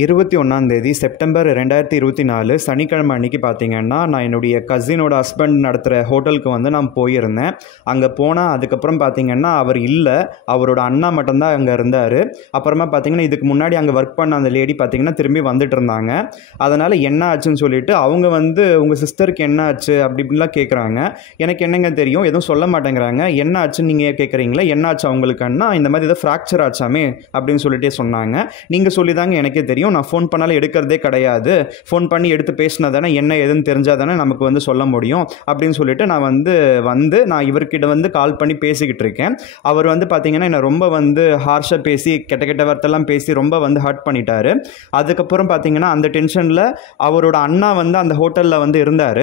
21 September 2024 சனிக்கிழமை அன்றைக்கி பார்த்தீங்கன்னா, நான் என்னுடைய கசினோட ஹஸ்பண்ட் நடத்துகிற ஹோட்டலுக்கு வந்து நான் போயிருந்தேன். அங்கே போனால் அதுக்கப்புறம் பார்த்தீங்கன்னா அவர் இல்லை, அவரோட அண்ணா மட்டும்தான் அங்கே இருந்தார். அப்புறமா பார்த்தீங்கன்னா இதுக்கு முன்னாடி அங்கே ஒர்க் பண்ண அந்த லேடி பார்த்தீங்கன்னா திரும்பி வந்துட்டு இருந்தாங்க. அதனால் என்ன ஆச்சுன்னு சொல்லிட்டு அவங்க வந்து உங்கள் சிஸ்டருக்கு என்ன ஆச்சு அப்படி இப்படின்லாம் கேட்குறாங்க. எனக்கு என்னங்க தெரியும், எதுவும் சொல்ல மாட்டேங்கிறாங்க. என்ன ஆச்சுன்னு நீங்கள் கேட்குறீங்களா, என்ன ஆச்சு அவங்களுக்குன்னா இந்த மாதிரி ஏதோ ஃப்ராக்சர் ஆச்சாமே அப்படின்னு சொல்லிட்டே சொன்னாங்க. நீங்கள் சொல்லி தாங்க எனக்கே தெரியும், நான் ஃபோன் பண்ணாலும் எடுக்கிறதே கிடையாது, ஃபோன் பண்ணி எடுத்து பேசினா தானே என்ன எதுன்னு தெரிஞ்சால் தானே நமக்கு வந்து சொல்ல முடியும் அப்படின்னு சொல்லிட்டு நான் நான் இவர்கிட்ட வந்து கால் பண்ணி பேசிக்கிட்டு இருக்கேன். அவர் வந்து பார்த்தீங்கன்னா என்னை ரொம்ப வந்து ஹார்ஷாக பேசி கெட்ட வார்த்தைலாம் பேசி ரொம்ப வந்து ஹர்ட் பண்ணிட்டாரு. அதுக்கப்புறம் பார்த்தீங்கன்னா அந்த டென்ஷனில் அவரோட அண்ணா வந்து அந்த ஹோட்டலில் வந்து இருந்தார்.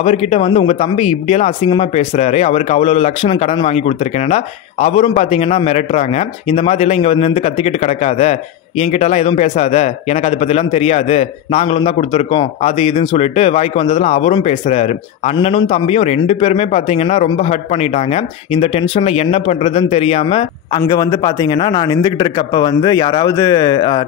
அவர்கிட்ட வந்து உங்கள் தம்பி இப்படியெல்லாம் அசிங்கமாக பேசுகிறாரு, அவருக்கு அவ்வளோ லட்சணம் கடன் வாங்கி கொடுத்துருக்கேன்னா அவரும் பார்த்தீங்கன்னா மிரட்டுறாங்க. இந்த மாதிரிலாம் இங்கே வந்து கத்திக்கிட்டு கிடக்காத, என்கிட்டலாம் எதுவும் பேசாத, எனக்கு அதை பற்றிலாம் தெரியாது, நாங்களும் தான் கொடுத்துருக்கோம் அது இதுன்னு சொல்லிட்டு வாய்க்கு வந்ததெல்லாம் அவரும் பேசுகிறாரு. அண்ணனும் தம்பியும் 2 பேருமே பார்த்தீங்கன்னா ரொம்ப ஹர்ட் பண்ணிட்டாங்க. இந்த டென்ஷனில் என்ன பண்ணுறதுன்னு தெரியாமல் அங்கே வந்து பார்த்தீங்கன்னா நான் நின்றுக்கிட்டு இருக்கப்போ வந்து யாராவது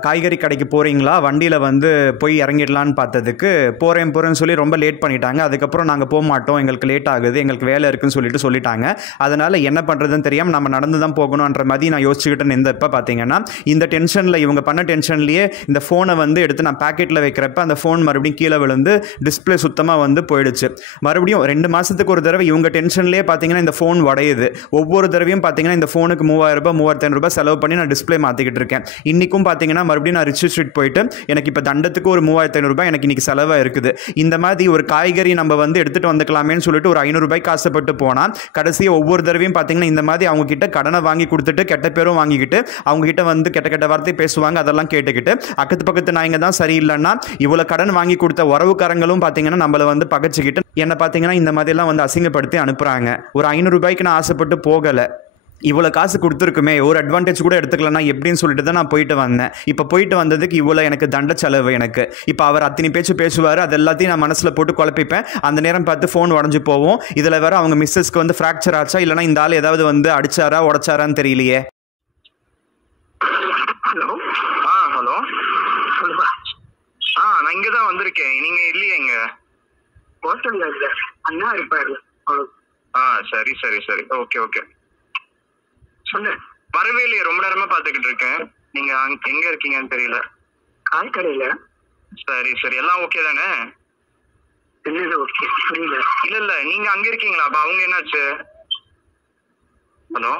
காய்கறி கடைக்கு போகிறீங்களா, வண்டியில் வந்து போய் இறங்கிடலான்னு பார்த்ததுக்கு போகிறேன்னு சொல்லி ரொம்ப லேட் பண்ணிட்டாங்க. அதுக்கப்புறம் நாங்கள் போக மாட்டோம், எங்களுக்கு லேட் ஆகுது, எங்களுக்கு வேலை இருக்குன்னு சொல்லிட்டாங்க. அதனால் என்ன பண்ணுறதுன்னு தெரியாமல் நம்ம நடந்து தான் போகணுன்ற மாதிரி நான் யோசிச்சுக்கிட்டு நின்றப்போ பார்த்தீங்கன்னா இந்த டென்ஷனில் இவங்க பண்ண டென்ஷன்லேயே இந்த ஃபோனை வந்து எடுத்து நான் பேக்கெட்டில் வைக்கிறப்ப அந்த ஃபோன் மறுபடியும் கீழே விழுந்து டிஸ்பிளே சுத்தமாக வந்து போயிடுச்சு. மறுபடியும் 2 மாதத்துக்கு ஒரு தடவை இவங்க டென்ஷன்லேயே பார்த்தீங்கன்னா இந்த ஃபோன் உடையுது. ஒவ்வொரு தடவையும் பார்த்தீங்கன்னா இந்த ஃபோனுக்கு 3000 ரூபாய் 3500 ரூபாய் செலவு பண்ணி நான் டிஸ்பிளே மாற்றிக்கிட்டு இருக்கேன். இன்றைக்கும் பார்த்தீங்கன்னா மறுபடியும் நான் ரிச் ஸ்ட்ரீட் போயிட்டு எனக்கு இப்போ தண்டத்துக்கு ஒரு 3500 ரூபாய் எனக்கு இன்றைக்கி செலவாக இருக்குது. இந்த மாதிரி ஒரு காய்கறி நம்ம வந்து எடுத்துகிட்டு வந்துக்கலாமேன்னு சொல்லிட்டு ஒரு 500 ரூபாய்க்கு ஆசைப்பட்டு போனால் கடைசியாக ஒவ்வொரு தடவையும் பார்த்தீங்கன்னா இந்த மாதிரி அவங்க கிட்ட கடனை வாங்கி கொடுத்துட்டு கெட்ட பேரும் வாங்கிக்கிட்டு அவங்க கிட்ட வந்து கெட்ட வார்த்தை பேசுவாங்க. அதெல்லாம் கேட்டுக்கிட்டு பக்கத்து நாய்ங்க தான் சரியில்லைன்னா இவ்வளோ கடன் வாங்கி கொடுத்த உறவுக்காரங்களும் பார்த்தீங்கன்னா நம்மளை வந்து பகைச்சிக்கிட்டு என்ன பார்த்தீங்கன்னா இந்த மாதிரிலாம் வந்து அசிங்கப்படுத்தி அனுப்புகிறாங்க. ஒரு 500 ரூபாய்க்கு நான் ஆசைப்பட்டு போகலை, இவ்வளோ காசு கொடுத்துருக்குமே ஒரு அட்வான்டேஜ் கூட எடுத்துக்கலன்னா எப்படின்னு சொல்லிட்டு தான் நான் போயிட்டு வந்தேன். இப்போ போயிட்டு வந்ததுக்கு இவ்வளோ எனக்கு தண்ட செலவு. எனக்கு இப்போ அவர் அத்தனை பேச்சு பேசுவார், அது எல்லாத்தையும் நான் மனசில் போட்டு குழப்பிப்பேன். அந்த நேரம் பார்த்து ஃபோன் உடஞ்சி போவோம். இதில் வேறு அவங்க மிஸ்ஸஸ்க்கு வந்து ஃப்ராக்சர் ஆச்சா இல்லைனா இந்த ஆள் ஏதாவது வந்து அடிச்சாரா உடைச்சாரான்னு தெரியலையே. ஹலோ ஹலோ சொல்லுப்பா. நான் இங்கே தான் வந்திருக்கேன், நீங்க இல்லையே? இங்க ஹோட்டல்ல இல்லை, அண்ணா இருப்பாரு. சரி சரி சரி, ஓகே ஓகே சொல்லு. வரவே இல்லையே, ரொம்ப நேரமா பாத்துக்கிட்டு இருக்கேன். நீங்க எங்க இருக்கீங்கன்னு தெரியல. காய்கடையில. சரி சரி, எல்லாம் ஓகே தானே? இல்ல ஓகே புரியல. இல்ல நீங்க அங்க இருக்கீங்களா? அப்ப அவங்க என்னாச்சு? ஹலோ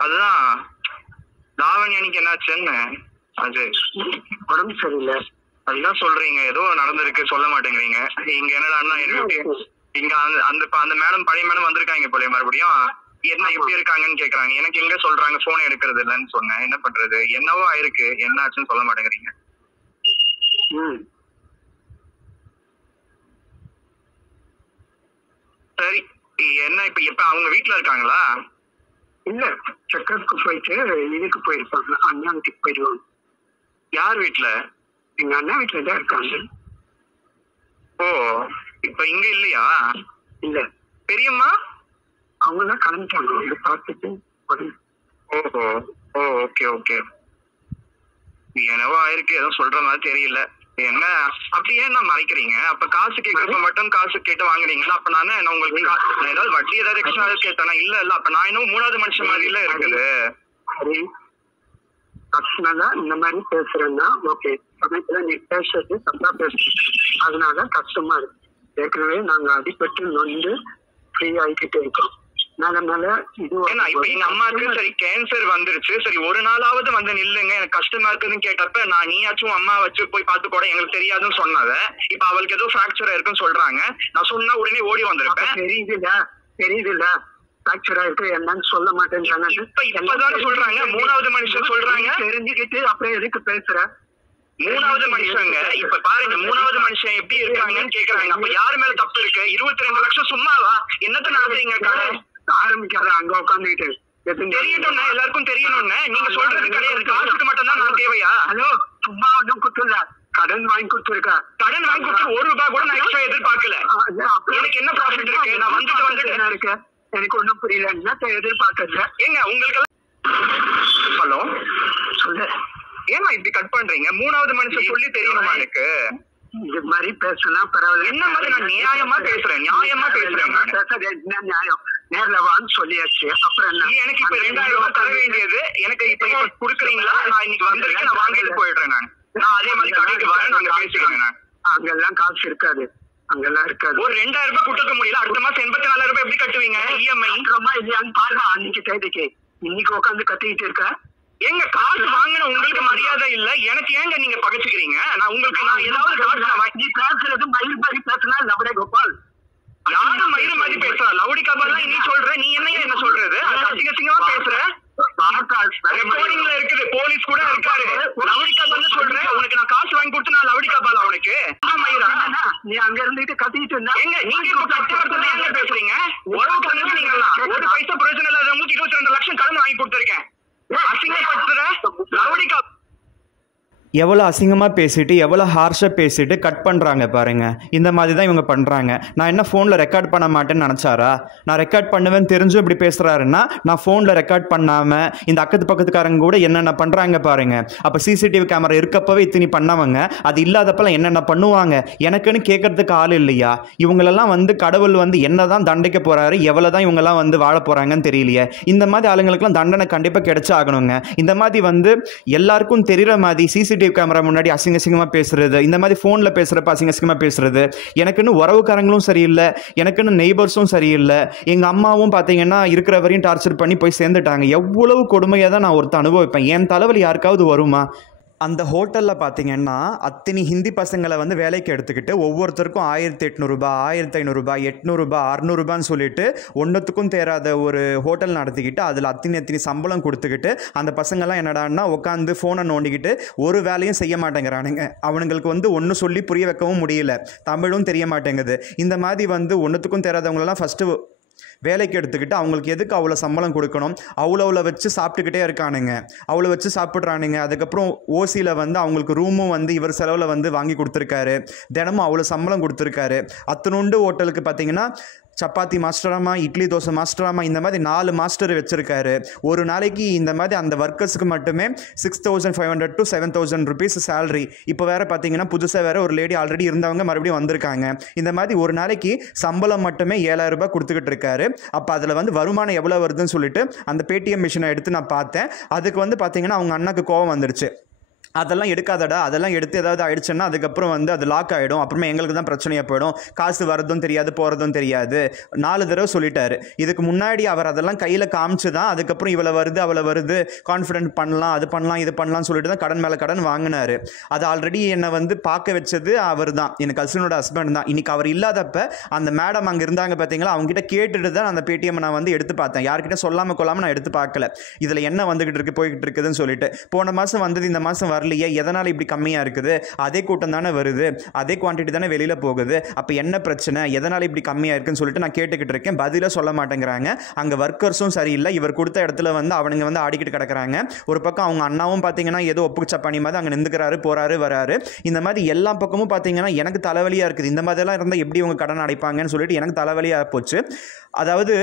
அதுதான் லாவணி அன்னைக்கு என்னாச்சுன்னு. அஜய் உடம்பு சரியில்லை அதுதான் சொல்றீங்க, ஏதோ நடந்திருக்கு சொல்ல மாட்டேங்கிறீங்க. இங்க என்னடா இங்க அந்த மேடம் பழைய மேடம் வந்திருக்காங்க போல, மறுபடியும் என்ன எப்படி இருக்காங்கன்னு கேக்குறாங்க. எனக்கு எங்க சொல்றாங்க போன் எடுக்கிறது இல்லைன்னு சொன்னேன். என்ன பண்றது, என்னவோ ஆயிருக்கு, என்ன ஆச்சுன்னு சொல்ல மாட்டேங்கிறீங்க. சரி என்ன இப்ப அவங்க வீட்டுல இருக்காங்களா? இல்ல, செக்கப்புக்கு போயிட்டு இதுக்கு போயிருப்பாங்க, அண்ணா வீட்டுக்கு போயிடுவாங்க. யார் வீட்டுல? எங்க அண்ணா வீட்டுல தான் இருக்காங்க. ஓ இப்ப இங்க இல்லையா? இல்ல. பெரியம்மா அவங்கதான் கிளம்பிட்டாங்க, வந்து பார்த்துட்டு. ஓஹோ ஓ ஓகே ஓகே. என்னவோ ஆயிருக்கு, எதுவும் சொல்ற மாதிரி தெரியல. என்ன அப்படி ஏன் நான் மறைக்கிறீங்க? அப்ப காசு கேட்கறப்ப மட்டும் காசு கேட்டு வாங்குறீங்களா? அப்ப நான் உங்களுக்கு ஏதாவது வட்டி ஏதாவது எக்ஸ்ட்ரா கேட்டேனா? இல்ல இல்ல, அப்ப நான் இன்னும் 3வது மனுஷன் மாதிரி இல்ல இருக்குது. கஷ்டம்தான் இந்த மாதிரி பேசுறேன்னா ஓகே, சமயத்துல நீ பேசுறது தப்பா பேசுற, அதனால கஷ்டமா இருக்கு. ஏற்கனவே நாங்க அடிபட்டு நொந்து ஃப்ரீ ஆகிக்கிட்டு இருக்கோம். இப்ப எங்க அம்மாவுக்கு சரி கேன்சர் வந்துருச்சு, சரி ஒரு நாளாவது வந்து நில்லுங்க, எனக்கு கஷ்டமா இருக்குதுன்னு கேட்டப்ப நான் நீயாச்சும் அம்மா வச்சு போய் பார்த்து கூட எங்களுக்கு தெரியாதுன்னு சொன்னத இப்ப அவளுக்கு ஏதோ ஃப்ராக்சர் இருக்குன்னு சொல்றாங்க. நான் சொன்னா உடனே ஓடி வந்திருப்பேன். தெரியுதுல்ல ஃப்ராக்சரா இருக்கு, என்னன்னு சொல்ல மாட்டேன்றாங்க. இப்பதான் சொல்றாங்க 3வது மனுஷன் சொல்றாங்க. தெரிஞ்சுக்கிட்டு அப்புறம் எதுக்கு பேசுற? 3வது மனுஷங்க இப்ப பாருங்க, 3வது மனுஷன் எப்படி இருக்காங்கன்னு கேக்குறாங்க. அப்ப யாரு மேல தப்பு இருக்கு? 22 லட்சம் சும்மாவா? என்னத்த நடத்துறீங்க? கடை ஆரம்பிக்காத, அங்க உட்காந்துக்கிட்டு தெரியணும்னா எல்லாருக்கும் தெரியணும்னு நீங்க சொல்றது கிடையாது. காசுக்கு மட்டும் தான் நான் தேவையா? ஹலோ சும்மா ஒன்றும் குத்துல, கடன் வாங்கி கொடுத்துருக்கா. கடன் வாங்கி கொடுத்து 1 ரூபாய் கூட நான் எக்ஸ்ட்ரா எதிர்பார்க்கல. எனக்கு என்ன ப்ராஃபிட் இருக்கு? நான் வந்துட்டு என்ன இருக்கு? எனக்கு ஒன்றும் புரியல, என்னத்த எதிர்பார்க்கல. ஏங்க உங்களுக்கு ஹலோ சொல்லு. ஏமா இப்படி கட் பண்றீங்க? மூணாவது மனுஷன் சொல்லி தெரியணுமா எனக்கு? இது மாதிரி பேசினா பரவாயில்ல. என்ன மாதிரி நான் நியாயமா பேசுறேன், நியாயமா பேசுறேன். என்ன நியாயம்? நேர்ல வான்னு சொல்லியாச்சு, அப்புறம் என்ன? எனக்கு இப்ப 2000 ரூபாய் தர வேண்டியது எனக்கு இப்ப குடுக்குறீங்களா? நான் இன்னைக்கு வந்திருக்கேன், நான் வாங்கிட்டு போயிடுறேன். நான் அதே மாதிரி கடைக்கு வரேன், நாங்க பேசிக்கிறேன். அங்கெல்லாம் காசு இருக்காது, அங்கெல்லாம் இருக்காது. ஒரு 2000 ரூபாய் கொடுக்க முடியல, அடுத்த மாசம் 84,000 ரூபாய் எப்படி கட்டுவீங்க? இஎம்ஐ இல்லையான்னு பாருங்க. அன்னைக்கு தேதிக்கு இன்னைக்கு உட்காந்து கத்திக்கிட்டு இருக்க. எங்க காசு வாங்கின உங்களுக்கு மரியாதை இல்ல, எனக்கு ஏங்க நீங்க பகைச்சுக்கிறீங்க? நான் உங்களுக்கு நான் ஏதாவது காசு நீ பேசுறது மயில் மாதிரி பேசுனா லவடே கோபால். யாரும் மயிறு மாதிரி பேசுறா? லவுடி கபால்லாம் நீ சொல்ற, நீ என்ன சொல்றது? அசிங்கமா பேசுற. ரெக்கார்டிங்ல இருக்குது, போலீஸ் கூட இருக்காரு. லவுடி கபால் சொல்றேன், உனக்கு நான் காசு வாங்கி கொடுத்து நான் லவுடி கபால் உனக்கு மயிரா? நீ அங்க இருந்துட்டு கத்திட்டு இருந்தா எங்க நீங்க இப்ப கட்டுவார்த்தை பேசுறீங்க? உறவு பண்ணுங்க நீங்க எல்லாம். ஒரு பைசா பிரயோஜனம் இல்லாதவங்களுக்கு 22 லட்சம் கடன் வாங்கி கொடுத்துருக்கேன். அசிங்கப்படுத்துற லவுடி கபால். எவ்வளோ அசிங்கமாக பேசிட்டு எவ்வளோ ஹார்ஷாக பேசிட்டு கட் பண்ணுறாங்க பாருங்கள். இந்த மாதிரி தான் இவங்க பண்ணுறாங்க. நான் என்ன ஃபோனில் ரெக்கார்ட் பண்ண மாட்டேன்னு நினச்சாரா? நான் ரெக்கார்ட் பண்ணுவேன்னு தெரிஞ்சும் இப்படி பேசுகிறாருன்னா நான் ஃபோனில் ரெக்கார்ட் பண்ணாமல் இந்த அக்கத்து பக்கத்துக்காரங்க கூட என்னென்ன பண்ணுறாங்க பாருங்கள். அப்போ சிசிடிவி கேமரா இருக்கப்பவே இத்தனி பண்ணவங்க அது இல்லாதப்பெல்லாம் என்னென்ன பண்ணுவாங்க? எனக்குன்னு கேட்கறதுக்கு ஆள் இல்லையா? இவங்களெல்லாம் வந்து கடவுள் வந்து என்ன தான் தண்டிக்க போகிறாரு, எவ்வளோ தான் இவங்கெல்லாம் வந்து வாழ போகிறாங்கன்னு தெரியலையே. இந்த மாதிரி ஆளுங்களுக்குலாம் தண்டனை கண்டிப்பாக கிடைச்சா ஆகணுங்க. இந்த மாதிரி வந்து எல்லாருக்கும் தெரிகிற மாதிரி சிசிடிவி கேமரா முன்னாடி அசிங்கமாக பேசுறது, இந்த மாதிரி ஃபோனில் பேசுகிறப்ப அசிங்கமாக பேசுறது, எனக்குன்னு உறவுக்காரங்களும் சரியில்லை, எனக்குன்னு நெய்பர்ஸும் சரியில்லை. எங்கள் அம்மாவும் பார்த்தீங்கன்னா இருக்கிற வரையும் டார்ச்சர் பண்ணி போய் சேர்ந்துட்டாங்க. எவ்வளவு கொடுமையாக தான் நான் ஒருத்தர் அனுபவிப்பேன். என் தலைவலி யாருக்காவது வருமா? அந்த ஹோட்டலில் பார்த்தீங்கன்னா அத்தனை ஹிந்தி பசங்களை வந்து வேலைக்கு எடுத்துக்கிட்டு ஒவ்வொருத்தருக்கும் 1800 ரூபாய், 1500 ரூபாய், 800 ரூபாய், 600 ரூபான்னு சொல்லிட்டு ஒன்றுத்துக்கும் தேராத ஒரு ஹோட்டல் நடத்திக்கிட்டு அதில் அத்தனை சம்பளம் கொடுத்துக்கிட்டு அந்த பசங்கள்லாம் என்னடான்னா உட்காந்து ஃபோனை நோண்டிக்கிட்டு ஒரு வேலையும் செய்ய மாட்டேங்கிறானுங்க. அவனுங்களுக்கு வந்து ஒன்றும் சொல்லி புரிய வைக்கவும் முடியல, தமிழும் தெரிய மாட்டேங்குது. இந்த மாதிரி வந்து ஒன்றுத்துக்கும் தேராதவங்களெல்லாம் ஃபஸ்ட்டு வேலைக்கு எடுத்துக்கிட்டு அவங்களுக்கு எதுக்கு அவ்வளோ சம்பளம் கொடுக்கணும்? அவ்வளோ வச்சு சாப்பிட்டுக்கிட்டே இருக்கானுங்க, அவ்வளோ வச்சு சாப்பிட்றானுங்க. அதுக்கப்புறம் ஓசியில் வந்து அவங்களுக்கு ரூமும் வந்து இவர் செலவில் வந்து வாங்கி கொடுத்துருக்காரு, தினமும் அவ்வளோ சம்பளம் கொடுத்துருக்காரு. அத்தனுண்டு ஹோட்டலுக்கு பார்த்தீங்கன்னா சப்பாத்தி மாஸ்டராமா, இட்லி தோசை மாஸ்டராமா, இந்த மாதிரி 4 மாஸ்டர் வச்சுருக்காரு. ஒரு நாளைக்கு இந்த மாதிரி அந்த ஒர்க்கர்ஸுக்கு மட்டுமே 6500 to 7000 rupees சேலரி. இப்போ வேறு பார்த்தீங்கன்னா புதுசாக வேறு ஒரு லேடி ஆல்ரெடி இருந்தவங்க மறுபடியும் வந்திருக்காங்க. இந்த மாதிரி ஒரு நாளைக்கு சம்பளம் மட்டுமே 7000 ரூபாய் கொடுத்துக்கிட்டு இருக்காரு. அப்போ அதில் வந்து வருமானம் எவ்வளோ வருதுன்னு சொல்லிட்டு அந்த பேடிஎம் மிஷினை எடுத்து நான் பார்த்தேன். அதுக்கு வந்து பார்த்தீங்கன்னா அவங்க அண்ணாக்கு கோவம் வந்துடுச்சு. அதெல்லாம் எடுக்காதடா, அதெல்லாம் எடுத்து ஏதாவது ஆயிடுச்சுன்னா அதுக்கப்புறம் வந்து அது லாக் ஆகிடும், அப்புறமா எங்களுக்கு தான் பிரச்சனையாக போயிடும், காசு வரதும் தெரியாது போகிறதும் தெரியாது. 4 தடவை சொல்லிட்டாரு. இதுக்கு முன்னாடி அவர் அதெல்லாம் கையில் காமிச்சு தான் அதுக்கப்புறம் இவ்வளோ வருது அவ்வளோ வருது கான்ஃபிடென்ட் பண்ணலாம், அது பண்ணலாம் இது பண்ணலாம்னு சொல்லிட்டு தான் கடன் மேலே கடன் வாங்கினார். அது ஆல்ரெடி என்னை வந்து பார்க்க வச்சது அவர் தான், எனக்கு கசினோட ஹஸ்பண்ட் தான். இன்றைக்கி அவர் இல்லாதப்ப அந்த மேடம் அங்கே இருந்தாங்க பார்த்தீங்களா, அவங்ககிட்ட கேட்டுட்டு தான் அந்த பேடிஎம் நான் வந்து எடுத்து பார்த்தேன். யார்கிட்ட சொல்லாமல் கொள்ளாமல் நான் எடுத்து பார்க்கல. இதில் என்ன வந்துகிட்டு இருக்கு போய்கிட்டு இருக்குதுன்னு சொல்லிட்டு. போன மாதம் வந்தது இந்த மாதம் வரலையே, எதனால் இப்படி கம்மியாக இருக்குது? அதே கூட்டம் தானே வருது, அதே குவான்டிட்டி தானே வெளியில் போகுது, அப்போ என்ன பிரச்சனை, எதனால் இப்படி கம்மியாக இருக்குன்னு சொல்லிட்டு நான் கேட்டுக்கிட்டு இருக்கேன். பதிலாக சொல்ல மாட்டேங்கிறாங்க. அங்கே ஒர்க்கர்ஸும் சரியில்லை, இவர் கொடுத்த இடத்துல வந்து அவனுங்க வந்து ஆடிக்கிட்டு கிடக்குறாங்க. ஒரு பக்கம் அவங்க அண்ணாவும் பார்த்தீங்கன்னா ஏதோ ஒப்புக்கு சப்பானி மாதிரி அங்கே நின்றுக்கிறாரு, போகிறாரு வராரு. இந்த மாதிரி எல்லா பக்கமும் பார்த்தீங்கன்னா எனக்கு தலைவலியாக இருக்குது. இந்த மாதிரிலாம் இருந்தால் எப்படி இவங்க கடன் அடைப்பாங்கன்னு சொல்லிட்டு எனக்கு தலைவலியாக போச்சு. அதாவது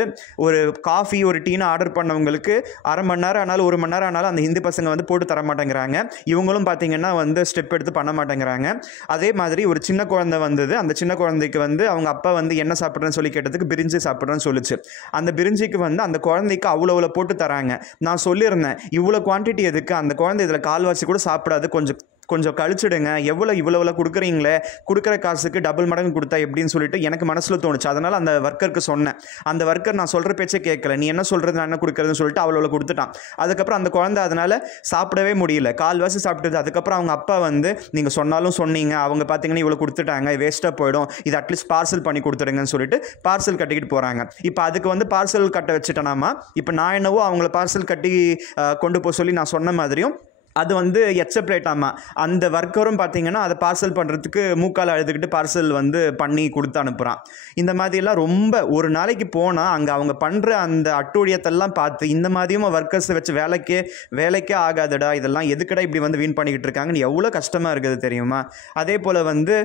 ஒரு காஃபி ஒரு டீனை ஆர்டர் பண்ணவங்களுக்கு அரை மணி நேரம் ஆனாலும் 1 மணி நேரம் ஆனாலும் அந்த ஹிந்தி பசங்க வந்து போட்டு தர மாட்டேங்கிறாங்க. இவங்களும் பார்த்தீங்கன்னா வந்து ஸ்டெப் எடுத்து பண்ண மாட்டேங்கிறாங்க. அதே மாதிரி ஒரு சின்ன குழந்தை வந்தது. அந்த சின்ன குழந்தைக்கு வந்து அவங்க அப்பா வந்து என்ன சாப்பிட்றேன்னு சொல்லி கேட்டதுக்கு பிரிஞ்சி சாப்பிட்றேன்னு சொல்லிச்சு. அந்த பிரிஞ்சிக்கு வந்து அந்த குழந்தைக்கு அவ்வளோ போட்டு தராங்க. நான் சொல்லியிருந்தேன் இவ்வளோ குவான்டிட்டி எதுக்கு, அந்த குழந்தை இதில் கால்வாசி கூட சாப்பிடாது, கொஞ்சம் கழிச்சிடுங்க, இவ்வளோ கொடுக்குறீங்களே, கொடுக்குற காசுக்கு டபுள் மடங்கு கொடுத்தா எப்படின்னு சொல்லிட்டு எனக்கு மனசில் தோணுச்சு. அதனால் அந்த ஒர்க்கருக்கு சொன்னேன். அந்த ஒர்க்கர் நான் சொல்கிற பேச்சே கேட்கல, நீ என்ன சொல்கிறது நான் என்ன கொடுக்குறதுன்னு சொல்லிட்டு அவ்வளோ கொடுத்துட்டான். அதுக்கப்புறம் அந்த குழந்தை அதனால் சாப்பிடவே முடியல, கால்வாசி சாப்பிட்டது. அதுக்கப்புறம் அவங்க அப்பா வந்து நீங்கள் சொன்னாலும் சொன்னீங்க, அவங்க பார்த்தீங்கன்னா இவ்வளோ கொடுத்துட்டாங்க, வேஸ்ட்டாக போயிடும், இது அட்லீஸ்ட் பார்சல் பண்ணி கொடுத்துடுங்கன்னு சொல்லிட்டு பார்சல் கட்டிக்கிட்டு போகிறாங்க. இப்போ அதுக்கு வந்து பார்சல் கட்ட வச்சுட்டேனாமா. இப்போ நான் என்னவோ அவங்கள பார்சல் கட்டி கொண்டு போக சொல்லி நான் சொன்ன மாதிரியும் அது வந்து எச்சப்ரேட்டாமா. அந்த ஒர்க்கரும் பார்த்தீங்கன்னா அதை பார்சல் பண்ணுறதுக்கு மூக்கால் அழுதுகிட்டு பார்சல் வந்து பண்ணி கொடுத்து அனுப்புகிறான். இந்த மாதிரிலாம் ரொம்ப ஒரு நாளைக்கு போனால் அங்கே அவங்க பண்ணுற அந்த அட்டூழியத்தெல்லாம் பார்த்து இந்த மாதிரியும் ஒர்க்கர்ஸை வச்சு வேலைக்கே ஆகாதடா, இதெல்லாம் எதுக்கடா இப்படி வந்து வீண் பண்ணிக்கிட்டு இருக்காங்கன்னு எவ்வளோ கஷ்டமாக இருக்குது தெரியுமா? அதே போல் வந்து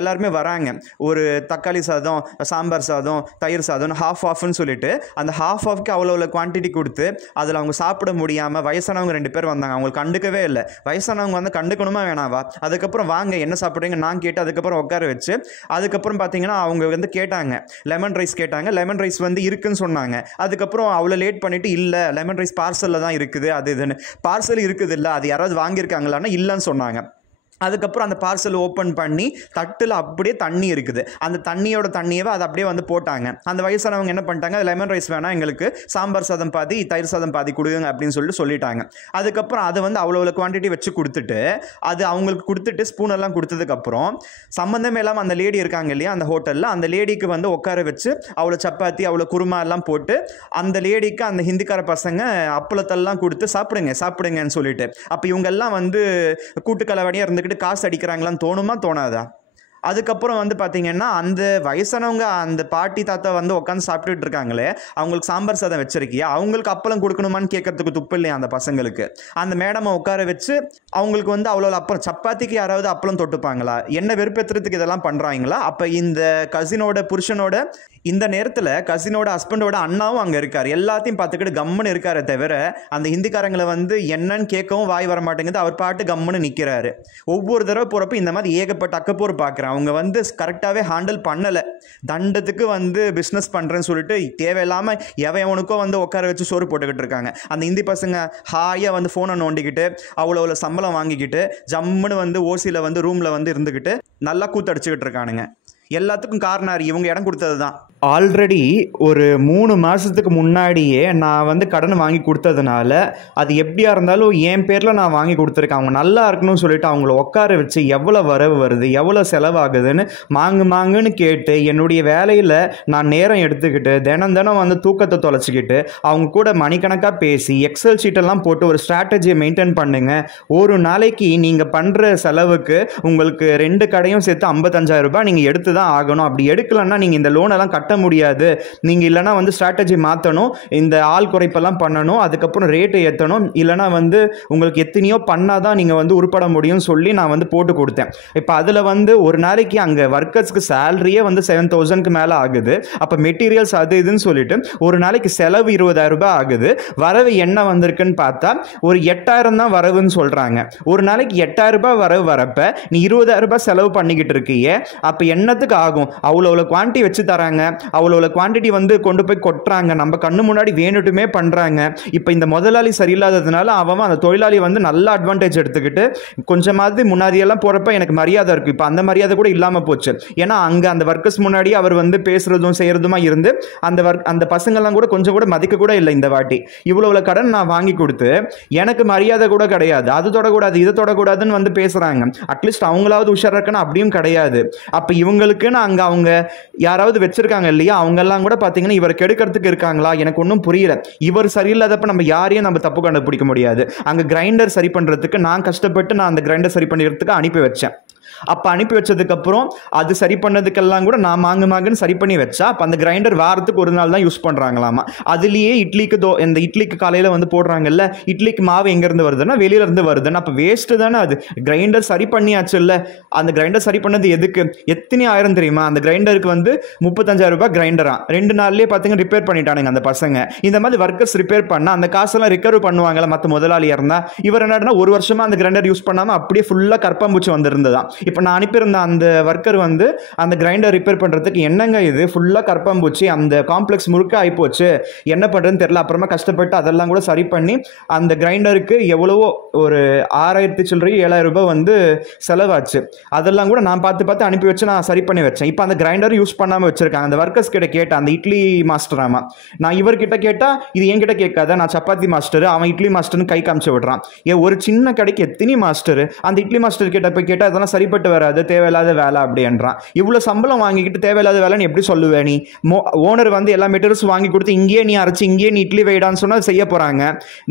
எல்லாருமே வராங்க, ஒரு தக்காளி சாதம், சாம்பார் சாதம், தயிர் சாதம் ஆஃப்னு சொல்லிட்டு அந்த ஆஃப்க்கு அவ்வளோ குவான்டிட்டி கொடுத்து அதில் அவங்க சாப்பிட முடியாமல் வயசானவங்க 2 பேர் வந்தாங்க. அவங்களுக்கு கண்டுக்க கண்டுக்கவே இல்லை. வயசானவங்க வந்து கண்டுக்கணுமா வேணாவா? அதுக்கப்புறம் வாங்க என்ன சாப்பிட்றீங்க நான் கேட்டு அதுக்கப்புறம் உட்கார வச்சு அதுக்கப்புறம் பார்த்தீங்கன்னா அவங்க வந்து கேட்டாங்க, லெமன் ரைஸ் கேட்டாங்க. லெமன் ரைஸ் வந்து இருக்குன்னு சொன்னாங்க. அதுக்கப்புறம் அவ்வளோ லேட் பண்ணிவிட்டு இல்லை லெமன் ரைஸ் பார்சலில் தான் இருக்குது, அது இதுன்னு. பார்சல் இருக்குது இல்லை, அது யாராவது வாங்கியிருக்காங்களான்னா இல்லைன்னு சொன்னாங்க. அதுக்கப்புறம் அந்த பார்சல் ஓப்பன் பண்ணி தட்டில் அப்படியே தண்ணி இருக்குது. அந்த தண்ணியோட தண்ணியவே அதை அப்படியே வந்து போட்டாங்க. அந்த வயசானவங்க என்ன பண்ணிட்டாங்க, லெமன் ரைஸ் வேணாம், எங்களுக்கு சாம்பார் சாதம் பாதி தயிர் சாதம் பாதி கொடுங்க அப்படின்னு சொல்லிட்டாங்க. அதுக்கப்புறம் அதை வந்து அவ்வளோ குவான்டிட்டி வச்சு கொடுத்துட்டு அது அவங்களுக்கு கொடுத்துட்டு ஸ்பூனெல்லாம் கொடுத்ததுக்கப்புறம் சம்மந்தமே இல்லாமல் அந்த லேடி இருக்காங்க இல்லையா அந்த ஹோட்டலில், அந்த லேடிக்கு வந்து உட்கார வச்சு அவ்வளோ சப்பாத்தி அவ்வளோ குருமா எல்லாம் போட்டு அந்த லேடிக்கு அந்த ஹிந்திக்கார பசங்க அப்பளத்தெல்லாம் கொடுத்து சாப்பிடுங்கன்னு சொல்லிட்டு, அப்போ இவங்கெல்லாம் வந்து கூட்டுக்கலவடியாக இருந்து காசு அடிக்கிறாங்களான்னு தோணுமா தோணாதா? அதுக்கப்புறம் வந்து பார்த்தீங்கன்னா அந்த வயசானவங்க அந்த பாட்டி தாத்தா வந்து உட்காந்து சாப்பிட்டுட்டு இருக்காங்களே, அவங்களுக்கு சாம்பார் சாதம் வச்சிருக்கியா, அவங்களுக்கு அப்பளம் கொடுக்கணுமான்னு கேட்கறதுக்கு துப்பு இல்லையா அந்த பசங்களுக்கு? அந்த மேடமை உட்கார வச்சு அவங்களுக்கு வந்து அவ்வளோ அப்பளம், சப்பாத்திக்கு யாராவது அப்பளம் தொட்டுப்பாங்களா? என்ன வெறுப்பேற்றுறதுக்கு இதெல்லாம் பண்ணுறாங்களா? அப்போ இந்த கசினோட புருஷனோட இந்த நேரத்தில் கசினோட ஹஸ்பண்டோட அண்ணாவும் அங்கே இருக்கார். எல்லாத்தையும் பார்த்துக்கிட்டு கம்முன்னு இருக்காரே தவிர அந்த ஹிந்திக்காரங்களை வந்து என்னன்னு கேட்கவும் வாய் வர மாட்டேங்குது. அவர் பாட்டு கம்முன்னு நிற்கிறாரு. ஒவ்வொரு தடவை போகிறப்ப இந்த மாதிரி ஏகப்பட்ட அக்கப்போர் பார்க்குறேன். அவங்க வந்து கரெக்டாகவே ஹேண்டில் பண்ணலை. தண்டத்துக்கு வந்து பிஸ்னஸ் பண்ணுறேன்னு சொல்லிட்டு தேவையில்லாமல் எவனுக்கோ வந்து உட்கார வச்சு சோறு போட்டுக்கிட்டு இருக்காங்க. அந்த ஹிந்தி பசங்க ஹாயாக வந்து ஃபோனை நோண்டிக்கிட்டு அவ்வளோ சம்பளம் வாங்கிக்கிட்டு ஜம்முன்னு வந்து ஓசியில் வந்து ரூமில் வந்து இருந்துக்கிட்டு நல்லா கூத்தடிச்சுக்கிட்டு இருக்கானுங்க. எல்லாத்துக்கும் காரணம் இவங்க இடம் கொடுத்தது தான். ஆல்ரெடி ஒரு 3 மாதத்துக்கு முன்னாடியே நான் வந்து கடன் வாங்கி கொடுத்ததுனால அது எப்படியா இருந்தாலும் என் பேரில் நான் வாங்கி கொடுத்துருக்கேன். அவங்க நல்லா இருக்கணும்னு சொல்லிட்டு அவங்கள உட்கார வச்சு எவ்வளோ வரவு வருது எவ்வளோ செலவாகுதுன்னு மாங்குன்னு கேட்டு என்னுடைய வேலையில் நான் நேரம் எடுத்துக்கிட்டு தினம் வந்து தூக்கத்தை தொலைச்சிக்கிட்டு அவங்க கூட மணிக்கணக்காக பேசி எக்ஸல் ஷீட்டெல்லாம் போட்டு ஒரு ஸ்ட்ராட்டஜியை மெயின்டைன் பண்ணுங்க. ஒரு நாளைக்கு நீங்கள் பண்ணுற செலவுக்கு உங்களுக்கு 2 கடையும் சேர்த்து 55,000 ரூபாய் நீங்கள் எடுத்து தான் ஆகணும். அப்படி எடுக்கலன்னா நீங்கள் இந்த லோனெல்லாம் கட்ட முடியாது. நீங்கள் இல்லைனா வந்து ஸ்ட்ராட்டஜி மாற்றணும், இந்த ஆள் குறைப்பெல்லாம் பண்ணணும், அதுக்கப்புறம் ரேட்டு ஏற்றணும், இல்லைனா வந்து உங்களுக்கு எத்தனையோ பண்ணாதான் நீங்கள் வந்து உருப்பட முடியும்னு சொல்லி நான் வந்து போட்டு கொடுத்தேன். இப்போ அதில் வந்து ஒரு நாளைக்கு அங்கே ஒர்க்கர்ஸ்க்கு சேலரியே வந்து 7,000க்கு மேலே ஆகுது. அப்போ மெட்டீரியல்ஸ் அது இதுன்னு சொல்லிட்டு ஒரு நாளைக்கு செலவு 20,000 ரூபாய் ஆகுது. வரவு என்ன வந்திருக்குன்னு பார்த்தா ஒரு 8,000 தான் வரவுன்னு சொல்கிறாங்க. ஒரு நாளைக்கு 8,000 ரூபாய் வரவு வரப்ப நீ 20,000 ரூபாய் செலவு பண்ணிக்கிட்டு இருக்கியே, அப்போ என்னத்துக்கு ஆகும்? அவ்வளோ குவான்டிட்டி வச்சு தராங்க, அவ்வளோ குவான்டிட்டி வந்து கொண்டு போய் கொட்டுறாங்க, நம்ம கண்ணு முன்னாடி வேணுட்டுமே பண்ணுறாங்க. இப்போ இந்த முதலாளி சரியில்லாததுனால அவன் அந்த தொழிலாளி வந்து நல்ல அட்வான்டேஜ் எடுத்துக்கிட்டு கொஞ்சமாவது முன்னாடியெல்லாம் போகிறப்ப எனக்கு மரியாதை இருக்குது, இப்போ அந்த மரியாதை கூட இல்லாமல் போச்சு. ஏன்னா அங்கே அந்த ஒர்க்கர்ஸ் முன்னாடி அவர் வந்து பேசுகிறதும் செய்கிறதுமா இருந்து அந்த பசங்கள்லாம் கூட கொஞ்சம் கூட மதிக்க கூட இல்லை. இந்த வாட்டி இவ்வளோ கடன் நான் வாங்கி கொடுத்து எனக்கு மரியாதை கூட கிடையாது, அது தொடக்கூடாது இது தொடக்கூடாதுன்னு வந்து பேசுகிறாங்க. அட்லீஸ்ட் அவங்களாவது உஷாராக இருக்கணும், அப்படியும் கிடையாது. அப்போ இவங்களுக்குன்னு அங்கே அவங்க யாராவது வச்சிருக்காங்க இல்லையா, அவங்கெல்லாம் கூட பார்த்தீங்கன்னா இவர் கெடுக்கிறதுக்கு இருக்காங்களா எனக்கு ஒன்றும் புரியல. இவர் சரியில்லாதப்ப நம்ம யாரையும் நம்ம தப்பு கண்டுபிடிக்க முடியாது. அங்கே கிரைண்டர் சரி பண்ணுறதுக்கு நான் கஷ்டப்பட்டு நான் அந்த கிரைண்டர் சரி பண்ணிக்கிறதுக்கு அனுப்பி வச்சேன். அப்போ அனுப்பி வச்சதுக்கப்புறம் அது சரி பண்ணதுக்கெல்லாம் கூட நான் மாங்குன்னு சரி பண்ணி வச்சா அப்போ அந்த கிரைண்டர் வாரத்துக்கு ஒரு நாள் தான் யூஸ் பண்ணுறாங்களாமா. அதுலேயே இந்த இட்லிக்கு காலையில் வந்து போடுறாங்கல்ல, இட்லிக்கு மாவு எங்கேருந்து வருதுன்னா வெளியிலேருந்து வருதுன்னா அப்போ வேஸ்ட்டு தானே அது. கிரைண்டர் சரி பண்ணியாச்சு இல்லை, அந்த கிரைண்டர் சரி பண்ணது எதுக்கு? எத்தனை ஆயிரம் தெரியுமா? அந்த கிரைண்டருக்கு வந்து 35,000 ரூபாய் கிரைண்டரா 2 நாள்லேயே பார்த்தீங்கன்னா ரிப்பேர் பண்ணிட்டானுங்க அந்த பசங்க. இந்த மாதிரி ஒர்க்கர்ஸ் ரிப்பேர் பண்ணால் அந்த காசெல்லாம் ரிக்கவர் பண்ணுவாங்கல்ல மற்ற முதலாளியாக இருந்தால். இவர் என்னன்னா 1 வருஷமாக அந்த கிரைண்டர் யூஸ் பண்ணாமல் அப்படியே ஃபுல்லாக கற்பாம்பூச்சி வந்திருந்ததான். இப்போ நான் அனுப்பியிருந்த அந்த ஒர்க்கர் வந்து அந்த கிரைண்டர் ரிப்பேர் பண்ணுறதுக்கு என்னங்க இது ஃபுல்லாக கற்பாம்பூச்சி அந்த காம்ப்ளெக்ஸ் முழுக்க ஆகிப்போச்சு, என்ன பண்ணுறதுன்னு தெரியல. அப்புறமா கஷ்டப்பட்டு அதெல்லாம் கூட சரி பண்ணி அந்த கிரைண்டருக்கு எவ்வளவோ ஒரு 6,000 சில்லறை 7,000 ரூபாய் வந்து செலவாச்சு. அதெல்லாம் கூட நான் பார்த்து அனுப்பி வச்சு நான் சரி பண்ணி வச்சேன். இப்போ அந்த கிரைண்டர் யூஸ் பண்ணாமல் வச்சுருக்காங்க. அந்த ஒர்க்கர்ஸ் கிட்ட கேட்டேன், அந்த இட்லி மாஸ்டராமா, நான் இவர்கிட்ட கேட்டால் இது என்கிட்ட கேட்காத, நான் சப்பாத்தி மாஸ்டர், அவன் இட்லி மாஸ்டர்னு கை காமிச்சு விடுறான். ஒரு சின்ன கடைக்கு எத்தனை மாஸ்டர், அந்த இட்லி மாஸ்டர் கிட்ட போய் கேட்டால் அதெல்லாம் சரிப்பட்டு வராது, தேவையில்லாத வேலை அப்படின்றான். இவ்வளோ சம்பளம் வாங்கிக்கிட்டு தேவையில்லாத வேலைன்னு எப்படி சொல்லுவேன் நீ? ஓனர் வந்து எல்லா மெட்டீரியல்ஸ் வாங்கி கொடுத்து இங்கேயே நீ அரைச்சி இங்கேயே நீ இட்லி வைடான்னு சொன்னால் செய்ய போகிறாங்க.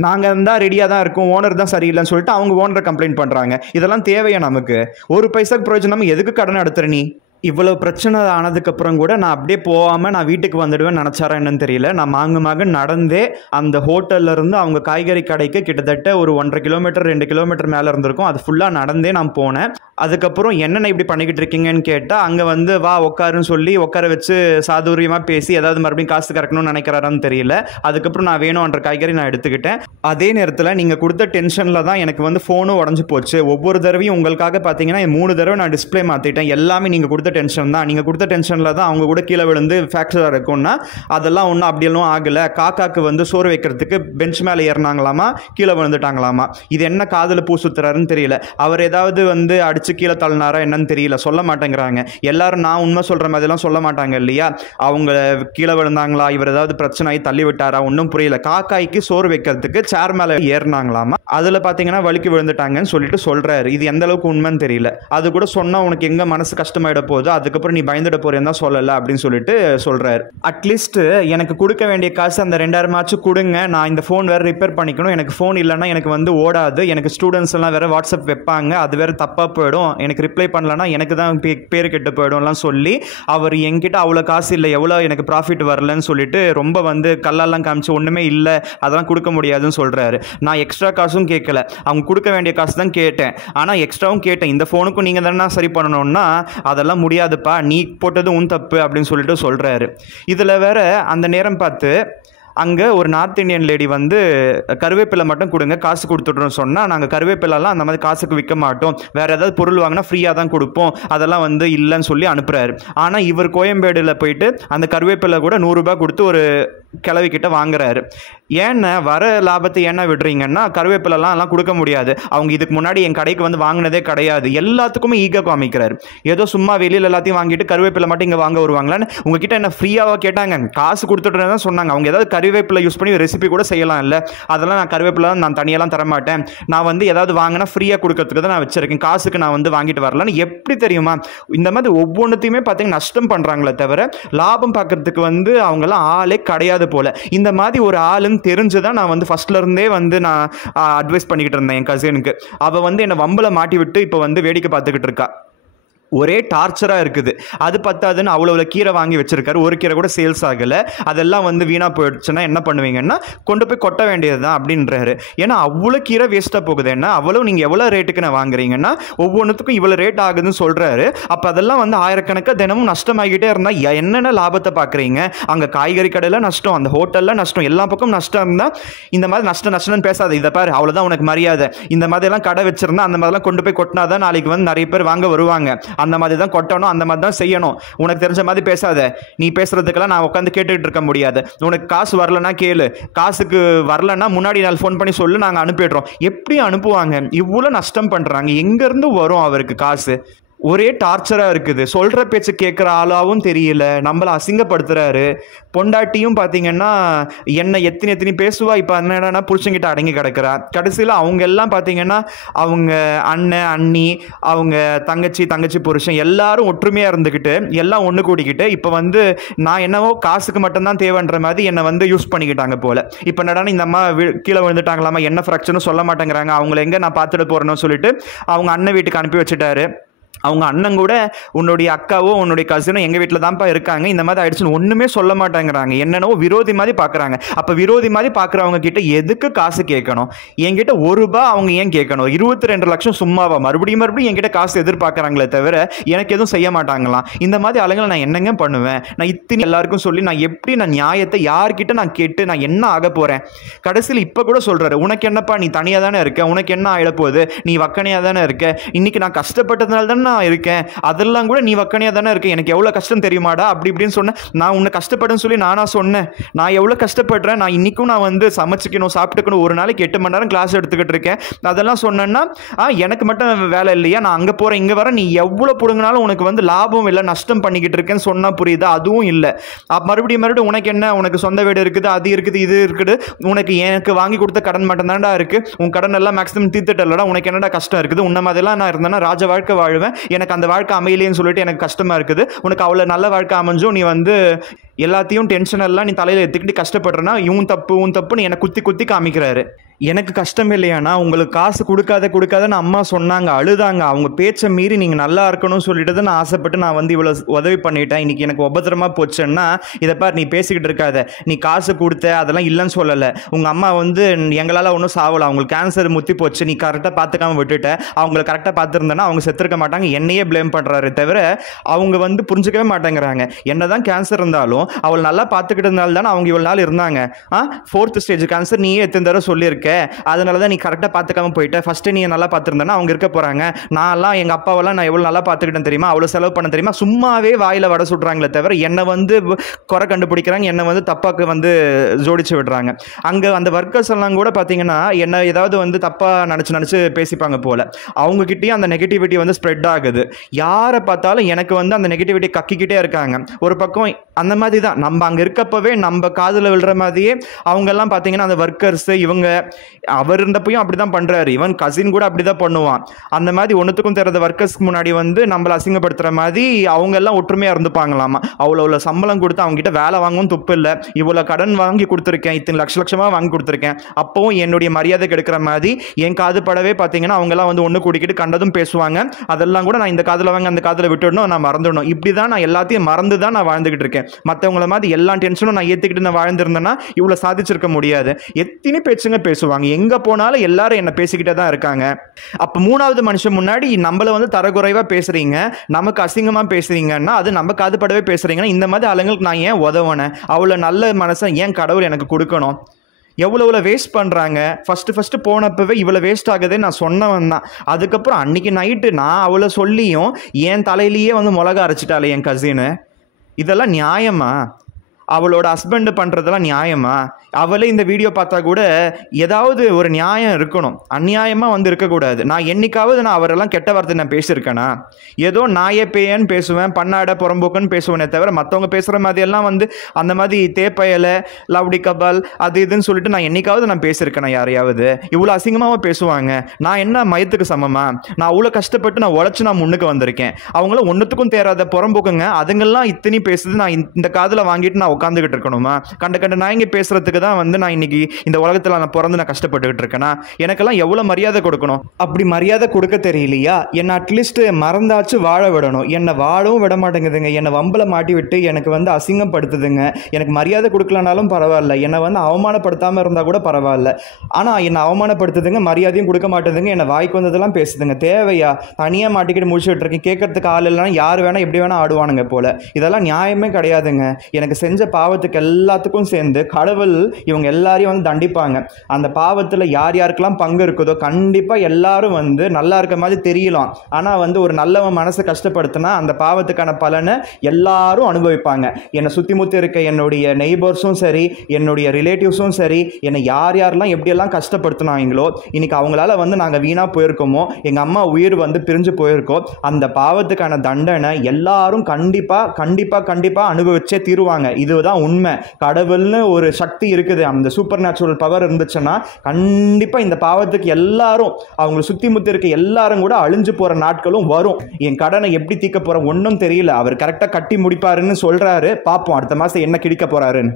நாங்கள் இருந்தால் ரெடியாக தான் இருக்கோம், ஓனர் தான் சரியில்லைன்னு சொல்லிட்டு அவங்க ஓனரை கம்ப்ளைண்ட் பண்ணுறாங்க. இதெல்லாம் தேவையா நமக்கு? ஒரு பைசாக்கு பிரயோஜனம், எதுக்கு கடன் எடுத்துற நீ? இவ்வளோ பிரச்சனை ஆனதுக்கப்புறம் கூட நான் அப்படியே போகாமல் நான் வீட்டுக்கு வந்துடுவேன் நினச்சாரா என்னன்னு தெரியல. நான் மாங்க நடந்தே அந்த ஹோட்டல்லேருந்து அவங்க காய்கறி கடைக்கு கிட்டத்தட்ட ஒரு 1.5 கிலோமீட்டர் 2 கிலோமீட்டர் மேலே இருந்திருக்கும். அது ஃபுல்லாக நடந்தே நான் போனேன். அதுக்கப்புறம் என்னென்ன இப்படி பண்ணிக்கிட்டு இருக்கீங்கன்னு கேட்டால் அங்கே வந்து வா உட்காருன்னு சொல்லி உட்கார வச்சு சாதுரியமாக பேசி ஏதாவது மறுபடியும் காசு கறக்கணும்னு நினைக்கிறாரான்னு தெரியல. அதுக்கப்புறம் நான் வேணும்ன்ற காய்கறி நான் எடுத்துக்கிட்டேன். அதே நேரத்தில் நீங்கள் கொடுத்த டென்ஷனில் தான் எனக்கு வந்து ஃபோனும் உடஞ்சி போச்சு. ஒவ்வொரு தடவையும் உங்களுக்காக பார்த்தீங்கன்னா 3 தடவை நான் டிஸ்பிளே மாற்றிட்டேன். எல்லாமே நீங்கள் கொடுத்த டென்ஷன் தான். நீங்கள் கொடுத்த டென்ஷனில் தான் அவங்க கூட கீழே விழுந்து ஃப்ராக்சர் இருக்கும்னா அதெல்லாம் ஒன்றும் அப்படியெல்லாம் ஆகலை. காக்காக்கு வந்து சோறு வைக்கிறதுக்கு பெஞ்ச் மேலே ஏறினாங்களாமா, கீழே விழுந்துட்டாங்களாமா. இது என்ன காதில் பூ சுத்துறாருன்னு தெரியல. அவர் ஏதாவது வந்து அடித்து கீழே தள்ளினாரா என்னன்னு தெரியல, சொல்ல மாட்டேங்கிறாங்க. எல்லாரும் நான் உண்மை சொல்கிற மாதிரிலாம் சொல்ல மாட்டாங்க இல்லையா. அவங்க கீழே விழுந்தாங்களா, இவர் ஏதாவது பிரச்சனை ஆகி தள்ளி விட்டாரா, ஒன்றும் புரியல. காக்காய்க்கு சோறு வைக்கிறதுக்கு சேர் மேலே ஏறினாங்களாமா, அதில் பார்த்தீங்கன்னா வலிக்கு விழுந்துட்டாங்கன்னு சொல்லிட்டு சொல்கிறாரு. இது எந்த அளவுக்கு உண்மைன்னு தெரியல. அது கூட சொன்னால் உனக்கு எங்கே மனசு கஷ்டமாயிட போகுது, அதுக்கப்புறம் நீ பயந்துட போறேன்னு தான் சொல்லலை அப்படின்னு சொல்லிட்டு சொல்கிறாரு. அட்லீஸ்ட் எனக்கு கொடுக்க வேண்டிய காசு அந்த 2000 ஆச்சு கொடுங்க. நான் இந்த ஃபோன் வேறு ரிப்பேர் பண்ணிக்கணும். எனக்கு ஃபோன் இல்லைன்னா எனக்கு வந்து ஓடாது. எனக்கு ஸ்டூடெண்ட்ஸ் எல்லாம் வேறு வாட்ஸ்அப் வைப்பாங்க, அது வேறு தப்பாக போயிடும். எனக்கு ரிப்ளை பண்ணலன்னா எனக்கு தான் பேர் கெட்டு போயிடும்லாம் சொல்லி அவர் என்கிட்ட அவ்வளோ காசு இல்லை, எவ்வளோ எனக்கு ப்ராஃபிட் வரலன்னு சொல்லிட்டு ரொம்ப வந்து கல்லெல்லாம் காமிச்சு ஒன்றுமே இல்லை அதெல்லாம் கொடுக்க முடியாதுன்னு சொல்கிறாரு. நான் எக்ஸ்ட்ரா காசும் கேட்கல, அவங்க கொடுக்க வேண்டிய காசு தான் கேட்டேன். ஆனால் எக்ஸ்ட்ராவும் கேட்டேன். இந்த ஃபோனுக்கும் நீங்கள் தானே சரி பண்ணணும்னா அதெல்லாம் முடியாதுப்பா, நீ போட்டது உன் தப்பு அப்படின்னு சொல்லிட்டு சொல்கிறாரு. இதில் வேற அந்த நேரம் பார்த்து அங்கே ஒரு நார்த் இந்தியன் லேடி வந்து கருவேப்பிலை மட்டும் கொடுங்க காசு கொடுத்துட்றோன்னு சொன்னால், நாங்கள் கருவேப்பிலெல்லாம் அந்த மாதிரி காசுக்கு விற்க மாட்டோம், வேறு ஏதாவது பொருள் வாங்கினா ஃப்ரீயாக தான் கொடுப்போம், அதெல்லாம் வந்து இல்லைன்னு சொல்லி அனுப்புகிறாரு. ஆனால் இவர் கோயம்பேடில் போயிட்டு அந்த கருவேப்பிலை கூட 100 ரூபாய் கொடுத்து ஒரு கிளவிக்கிட்ட வாங்குறாரு. ஏன்னா வர லாபத்தை ஏன்னா விடுறீங்கன்னா, கருவேப்பிலெல்லாம் கொடுக்க முடியாது, அவங்க இதுக்கு முன்னாடி என் கடைக்கு வந்து வாங்கினதே கிடையாது, எல்லாத்துக்குமே ஈகோ காமிக்கிறாரு. ஏதோ சும்மா வெளியில் எல்லாத்தையும் வாங்கிட்டு கருவேப்பிலை மட்டும் இங்கே வாங்க வருவாங்களான்னு உங்ககிட்ட என்ன ஃப்ரீயாக கேட்டாங்க, காசு கொடுத்துட்டு தான் சொன்னாங்க. அவங்க ஏதாவது கருவேப்பிலை யூஸ் பண்ணி ரெசிபி கூட செய்யலாம் இல்லை, அதெல்லாம் நான் கருவேப்பிலை நான் தனியெல்லாம் தரமாட்டேன், நான் வந்து ஏதாவது வாங்கினா ஃப்ரீயாக கொடுக்கறதுக்கு தான் நான் வச்சிருக்கேன், காசுக்கு நான் வந்து வாங்கிட்டு வரலான்னு எப்படி தெரியுமா. இந்த மாதிரி ஒவ்வொன்றுத்தையுமே பார்த்தீங்கன்னா நஷ்டம் பண்ணுறாங்களே தவிர லாபம் பார்க்கறதுக்கு வந்து அவங்கெல்லாம் ஆளே கிடையாது போல. இந்த மாதிரி ஒரு ஆளுன்னு தெரிஞ்சுதான் நான் வந்து ஃபர்ஸ்ட்ல இருந்தே வந்து நான் அட்வைஸ் பண்ணிக்கிட்டு இருந்தேன் என் கசினுக்கு. அவள் வந்து என்னை வம்பல மாட்டி விட்டு இப்போ வந்து வேடிக்கை பார்த்துக்கிட்டு இருக்கா. ஒரே டார்ச்சராக இருக்குது. அது பத்தாதுன்னு அவ்வளோ கீரை வாங்கி வச்சிருக்காரு, ஒரு கீரை கூட சேல்ஸ் ஆகலை. அதெல்லாம் வந்து வீணாக போயிடுச்சுன்னா என்ன பண்ணுவீங்கன்னா கொண்டு போய் கொட்ட வேண்டியது தான் அப்படின்றாரு. ஏன்னா அவ்வளோ கீரை வேஸ்ட்டாக போகுது. என்ன அவ்வளோ நீங்கள் எவ்வளோ ரேட்டுக்கு நான் வாங்குறீங்கன்னா ஒவ்வொன்றுத்துக்கும் இவ்வளோ ரேட் ஆகுதுன்னு சொல்கிறாரு. அப்போ அதெல்லாம் வந்து ஆயிரக்கணக்காக தினமும் நஷ்டமாகிட்டே இருந்தால் என்னென்ன லாபத்தை பார்க்குறீங்க. அங்கே காய்கறி கடையில் நஷ்டம், அந்த ஹோட்டலில் நஷ்டம், எல்லா பக்கம் நஷ்டம் இருந்தால் இந்த மாதிரி நஷ்டம்னு பேசாத. இதை பாரு, அவ்வளோதான் உனக்கு மரியாதை. இந்த மாதிரிலாம் கடை வச்சிருந்தா அந்த மாதிரிலாம் கொண்டு போய் கொட்டினா தான் நாளைக்கு வந்து நிறைய பேர் வாங்க வருவாங்க. அந்த மாதிரி தான் கொட்டணும், அந்த மாதிரி தான் செய்யணும். உனக்கு தெரிஞ்ச மாதிரி பேசாத. நீ பேசுறதுக்கெல்லாம் நான் உட்காந்து கேட்டுக்கிட்டு இருக்க முடியாது. உனக்கு காசு வரலன்னா கேளு, காசுக்கு வரலன்னா முன்னாடி நாள் ஃபோன் பண்ணி சொல்லு, நாங்கள் அனுப்பிடுறோம். எப்படி அனுப்புவாங்க? இவ்வளோ நஷ்டம் பண்ணுறாங்க, எங்கேருந்து வரும் அவருக்கு காசு? ஒரே டார்ச்சராக இருக்குது. சொல்கிற பேச்சு கேட்குற ஆளாகவும் தெரியல, நம்மளை அசிங்கப்படுத்துகிறாரு. பொண்டாட்டியும் பார்த்தீங்கன்னா என்ன எத்தனை பேசுவா. இப்போ என்னன்னா புருஷங்கிட்ட அடங்கி கிடக்கிறா. கடைசியில் அவங்க எல்லாம் பார்த்தீங்கன்னா அவங்க அண்ணன் அண்ணி அவங்க தங்கச்சி புருஷன் எல்லாரும் ஒற்றுமையாக இருந்துக்கிட்டு எல்லாம் ஒன்று கூடிக்கிட்டு இப்போ வந்து நான் என்னவோ காசுக்கு மட்டும்தான் தேவைன்ற மாதிரி என்னை வந்து யூஸ் பண்ணிக்கிட்டாங்க போல். இப்போ என்னடா இந்த அம்மா கீழே விழுந்துட்டாங்களாமா, என்ன ஃப்ராக்சர்னு சொல்ல மாட்டேங்கிறாங்க, அவங்கள எங்கே நான் பார்த்துட்டு போகிறேன்னு சொல்லிட்டு அவங்க அண்ணன் வீட்டுக்கு அனுப்பி வச்சுட்டாரு. அவங்க அண்ணன் கூட உன்னுடைய அக்காவோ உன்னுடைய கசினோ எங்கள் வீட்டில் தான்ப்பா இருக்காங்க, இந்த மாதிரி ஆயிடுச்சுன்னு ஒன்றுமே சொல்ல மாட்டேங்கிறாங்க. என்னென்னவோ விரோதி மாதிரி பார்க்குறாங்க. அப்போ விரோதி மாதிரி பார்க்குறவங்க கிட்ட எதுக்கு காசு கேட்கணும்? என்கிட்ட ₹1 அவங்க ஏன் கேட்கணும்? 22 லட்சம் சும்மாவா? மறுபடியும் என்கிட்ட காசு எதிர்பார்க்குறாங்களே தவிர எனக்கு எதுவும் செய்ய மாட்டாங்களாம். இந்த மாதிரி ஆளுங்களை நான் என்னங்க பண்ணுவேன்? நான் இத்தனை எல்லாருக்கும் சொல்லி நான் எப்படி நான் நியாயத்தை யார்கிட்ட நான் கேட்டு நான் என்ன ஆக போகிறேன்? கடைசியில் இப்போ கூட சொல்கிறாரு, உனக்கு என்னப்பா, நீ தனியாக தானே இருக்க, உனக்கு என்ன ஆகிட போகுது, நீ வக்கனையாக தானே இருக்க, இன்னைக்கு நான் கஷ்டப்பட்டதுனால தானே நான் இருக்கேன், அதெல்லாம் கூட நீ வக்கனையா தானே இருக்க, எனக்கு எவ்வளவு கஷ்டம் தெரியுமாடா அப்படி இப்படின்னு சொன்னேன். நான் உன்னை கஷ்டப்படுன்னு சொல்லி நானா சொன்னேன்? நான் எவ்வளவு கஷ்டப்படுறேன். நான் இன்னைக்கும் நான் வந்து சமைச்சிக்கணும், சாப்பிட்டுக்கணும், ஒரு நாளைக்கு 8 மணி நேரம் கிளாஸ் எடுத்துக்கிட்டு இருக்கேன். அதெல்லாம் சொன்னேன்னா எனக்கு மட்டும் வேலை இல்லையா, நான் அங்கே போகிறேன் இங்கே வரேன், நீ எவ்வளோ பிடுங்கினாலும் உனக்கு வந்து லாபம் இல்லை, நஷ்டம் பண்ணிக்கிட்டு இருக்கேன்னு சொன்னால் புரியுதா? அதுவும் இல்லை. மறுபடியும் உனக்கு என்ன, உனக்கு சொந்த வீடு இருக்குது, அது இருக்குது, இது இருக்குது, உனக்கு எனக்கு வாங்கி கொடுத்த கடன் மட்டும் தான்டா இருக்கு, உன் கடன் எல்லாம் மேக்ஸிமம் தீர்த்துட்டல்லடா, உனக்கு என்னடா கஷ்டம் இருக்குது? உன்ன மாதிரிலாம் நான் இருந்தேன்னா ராஜ வாழ்க்கை வாழ்வேன், எனக்கு அந்த வாழ்க்கை அமையலேன்னு சொல்லிட்டு எனக்கு கஷ்டமா இருக்குது, உனக்கு அவ்வளோ நல்ல வாழ்க்கை அமைஞ்சும் நீ வந்து எல்லாத்தையும் டென்ஷன் எல்லாம் நீ தலையில் எடுத்துக்கிட்டு கஷ்டப்படுறேன்னா இவன் தப்புன்னு என்னை குத்தி குத்தி காமிக்கிறாரு. எனக்கு கஷ்டம் இல்லையாண்ணா, உங்களுக்கு காசு கொடுக்காதன்னு அம்மா சொன்னாங்க, அழுதாங்க. அவங்க பேச்சை மீறி நீங்கள் நல்லா இருக்கணும்னு சொல்லிட்டு தான் நான் ஆசைப்பட்டு நான் வந்து இவ்வளோ உதவி பண்ணிட்டேன். இன்றைக்கி எனக்கு உபத்திரமா போச்சுன்னா இதை பார் நீ பேசிக்கிட்டு இருக்காத, நீ காசு கொடுத்த அதெல்லாம் இல்லைன்னு சொல்லலை. உங்கள் அம்மா வந்து எங்களால் ஒன்றும் சாவலை, அவங்களுக்கு கேன்சர் முத்தி போச்சு, நீ கரெக்டாக பார்த்துக்காம விட்டுட்ட, அவங்கள கரெக்டாக பார்த்துருந்தேன்னா அவங்க செத்துருக்க மாட்டாங்க. என்னையே ப்ளேம் பண்ணுறாரு தவிர அவங்க வந்து புரிஞ்சுக்கவே மாட்டேங்கிறாங்க. என்ன தான் கேன்சர் இருந்தாலும் அவள் நல்லா பார்த்துக்கிட்டு இருந்தாலும் தானே அவங்க இவ்வளோ நாள் இருந்தாங்க. 4th ஸ்டேஜ் கேன்சர் நீயே எத்தனை தடவை சொல்லியிருக்க, அதனால தான் நீ கரெக்டாக பார்த்துக்காம போயிட்ட. ஃபஸ்ட்டு நீ நல்லா பார்த்துருந்தேன்னா அவங்க இருக்க போகிறாங்க. நான்லாம் எங்கள் அப்பாவெல்லாம் நான் எவ்வளோ நல்லா பார்த்துக்கிட்டேன் தெரியுமா, அவ்வளோ செலவு பண்ண தெரியுமா, சும்மாவே வாயில் வடை சுடுறாங்களே தவிர என்னை வந்து குறை கண்டுபிடிக்கிறாங்க, என்னை வந்து தப்பாக்கு வந்து ஜோடிச்சு விடுறாங்க. அங்கே அந்த ஒர்க்கர்ஸ் எல்லாம் கூட பார்த்தீங்கன்னா என்ன ஏதாவது வந்து தப்பாக நினச்சி பேசிப்பாங்க போல். அவங்கக்கிட்டேயும் அந்த நெகட்டிவிட்டி வந்து ஸ்ப்ரெட் ஆகுது. யாரை பார்த்தாலும் எனக்கு வந்து அந்த நெகட்டிவிட்டி கக்கிக்கிட்டே இருக்காங்க. ஒரு பக்கம் அந்த மாதிரி தான் நம்ம அங்கே இருக்கப்பவே நம்ம காதில் விழுற மாதிரியே அவங்கெல்லாம் பார்த்தீங்கன்னா அந்த ஒர்க்கர்ஸு இவங்க அவர் இருந்தப்பையும் அப்படி தான் பண்ணுறாரு. இவன் கசின் கூட அப்படி தான் பண்ணுவான். அந்த மாதிரி ஒன்றுத்துக்கும் தெரியாத ஒர்க்கர்ஸ்க்கு முன்னாடி வந்து நம்மளை அசிங்கப்படுத்துகிற மாதிரி அவங்க எல்லாம் ஒற்றுமையாக இருந்துப்பாங்களாமா. அவ்வளோ சம்பளம் கொடுத்து அவங்ககிட்ட வேலை வாங்கவும் துப்பு இல்லை, இவ்வளோ கடன் வாங்கி கொடுத்துருக்கேன், இத்தனை லட்சமாக வாங்கி கொடுத்துருக்கேன், அப்போவும் என்னுடைய மரியாதை கெடுக்கிற மாதிரி என் காது படவே பார்த்தீங்கன்னா அவங்கெல்லாம் வந்து ஒன்று கூட்டிக்கிட்டு கண்டதும் பேசுவாங்க. அதெல்லாம் கூட நான் இந்த காதில் வாங்க அந்த காதில் விட்டுடணும், நான் மறந்துடணும். இப்படி தான் நான் எல்லாத்தையும் மறந்து தான் நான் வாழ்ந்துக்கிட்டு இருக்கேன். மற்றவங்கள மாதிரி எல்லா டென்ஷனும் நான் ஏற்றிக்கிட்டு நான் வாழ்ந்துருந்தேன்னா இவ்வளோ சாதிச்சிருக்க முடியாது. எத்தனை பேச்சுங்க பேசுவாங்க, எங்கே போனாலும் எல்லாரும் என்ன பேசிக்கிட்டே தான் இருக்காங்க. அப்போ 3வது மனுஷன் முன்னாடி நம்மளை வந்து தரக்குறைவாக பேசுகிறீங்க, நமக்கு அசிங்கமாக பேசுகிறீங்கன்னா அது நம்ம காதுபடவே பேசுகிறீங்கன்னா இந்த மாதிரி ஆளுங்களுக்கு நான் ஏன் உதவுனேன், அவ்வளோ நல்ல மனசை ஏன் கடவுள் எனக்கு கொடுக்கணும். எவ்வளோ வேஸ்ட் பண்ணுறாங்க. ஃபஸ்ட்டு போனப்பவே இவ்வளோ வேஸ்ட் ஆகுதே நான் சொன்னவன் தான். அதுக்கப்புறம் அன்றைக்கி நைட்டு நான் அவ்வளோ சொல்லியும் என் தலையிலேயே வந்து மிளகா அரைச்சிட்டாலே என் கசினு. இதெல்லாம் நியாயமா? அவளோட ஹஸ்பண்டு பண்ணுறதெல்லாம் நியாயமா? அவளே இந்த வீடியோ பார்த்தா கூட ஏதாவது ஒரு நியாயம் இருக்கணும், அநியாயமாக வந்து இருக்கக்கூடாது. நான் என்னைக்காவது நான் அவரெல்லாம் கெட்ட வார்த்தை நான் பேசியிருக்கேனா? ஏதோ நாயே பேயன்னு பேசுவேன், பண்ணாட புறம்போக்குன்னு பேசுவேனே தவிர மற்றவங்க பேசுகிற மாதிரியெல்லாம் வந்து அந்த மாதிரி தேப்பயலை லவுடி கபால் அது இதுன்னு சொல்லிட்டு நான் என்னைக்காவது நான் பேசியிருக்கேனா யாரையாவது? இவ்வளோ அசிங்கமாக பேசுவாங்க. நான் என்ன மயத்துக்கு சமமா? நான் அவ்வளோ கஷ்டப்பட்டு நான் உழைச்சி நான் முன்னுக்கு வந்திருக்கேன். அவங்களும் ஒன்றுத்துக்கும் தேராத புறம்போக்குங்க, அதுங்கெல்லாம் இத்தனை பேசுது. நான் இந்த காதில் வாங்கிட்டு நான் உட்காந்துக்கிட்டு இருக்கணுமா? கண்ட நான் இங்கே பேசுறதுக்கு தான் வந்து நான் இன்னைக்கு இந்த உலகத்தில் நான் பிறந்து நான் கஷ்டப்பட்டுக்கிட்டு இருக்கேனா? எனக்கெல்லாம் எவ்வளோ மரியாதை கொடுக்கணும். அப்படி மரியாதை கொடுக்க தெரியலையா? என்னை அட்லீஸ்ட் மறந்தாச்சு வாழ விடணும். என்னை வாழவும் விட மாட்டேங்குதுங்க. என்னை வம்பலை மாட்டி விட்டு எனக்கு வந்து அசிங்கப்படுத்துதுங்க. எனக்கு மரியாதை கொடுக்கலனாலும் பரவாயில்ல, என்னை வந்து அவமானப்படுத்தாமல் இருந்தால் கூட பரவாயில்ல. ஆனால் என்னை அவமானப்படுத்துதுங்க, மரியாதையும் கொடுக்க மாட்டேதுங்க, என்னை வாய்க்கு வந்ததெல்லாம் பேசுதுங்க. தேவையா? தனியாக மாட்டிக்கிட்டு முடிச்சுட்டு இருக்கேன். கேட்கறதுக்கு ஆள் இல்லைனா யார் வேணால் எப்படி வேணால் ஆடுவானுங்க போல. இதெல்லாம் நியாயமே கிடையாதுங்க. எனக்கு செஞ்ச பாவத்துக்கு எல்லாத்துக்கும் சேர்ந்து கடவுள் இவங்க எல்லாரையும் வந்து தண்டிப்பாங்க. அந்த பாவத்தில் யார் யாருக்கெல்லாம் பங்கு இருக்குதோ கண்டிப்பாக எல்லாரும் வந்து நல்லா இருக்க மாதிரி தெரியலாம். ஆனால் வந்து ஒரு நல்லவன் மனசை கஷ்டப்படுத்தினா அந்த பாவத்துக்கான பலனை எல்லாரும் அனுபவிப்பாங்க. என்னை சுற்றி முற்றி இருக்க என்னுடைய நெய்பர்ஸும் சரி, என்னுடைய ரிலேட்டிவ்ஸும் சரி, என்னை யார் யாரெல்லாம் எப்படியெல்லாம் கஷ்டப்படுத்தினாங்களோ இன்னைக்கு அவங்களால வந்து நாங்கள் வீணாக போயிருக்கோமோ, எங்கள் அம்மா உயிர் வந்து பிரிஞ்சு போயிருக்கோம், அந்த பாவத்துக்கான தண்டனை எல்லாரும் கண்டிப்பாக அனுபவிச்சே தீருவாங்க. இதுதான் உண்மை. கடவுள்னு ஒரு சக்தி இருக்குது, அந்த சூப்பர் நேச்சுரல் பவர் இருந்துச்சுன்னா கண்டிப்பாக இந்த பாவத்துக்கு எல்லாரும் அவங்களை சுற்றி முற்றி இருக்க எல்லாரும் கூட அழிஞ்சு போகிற நாட்களும் வரும். என் கடனை எப்படி தீர்க்க போகிறேன் ஒன்றும் தெரியல. அவர் கரெக்டாக கட்டி முடிப்பாருன்னு சொல்கிறாரு. பார்ப்போம் அடுத்த மாதம் என்ன கிடிக்க போகிறாருன்னு.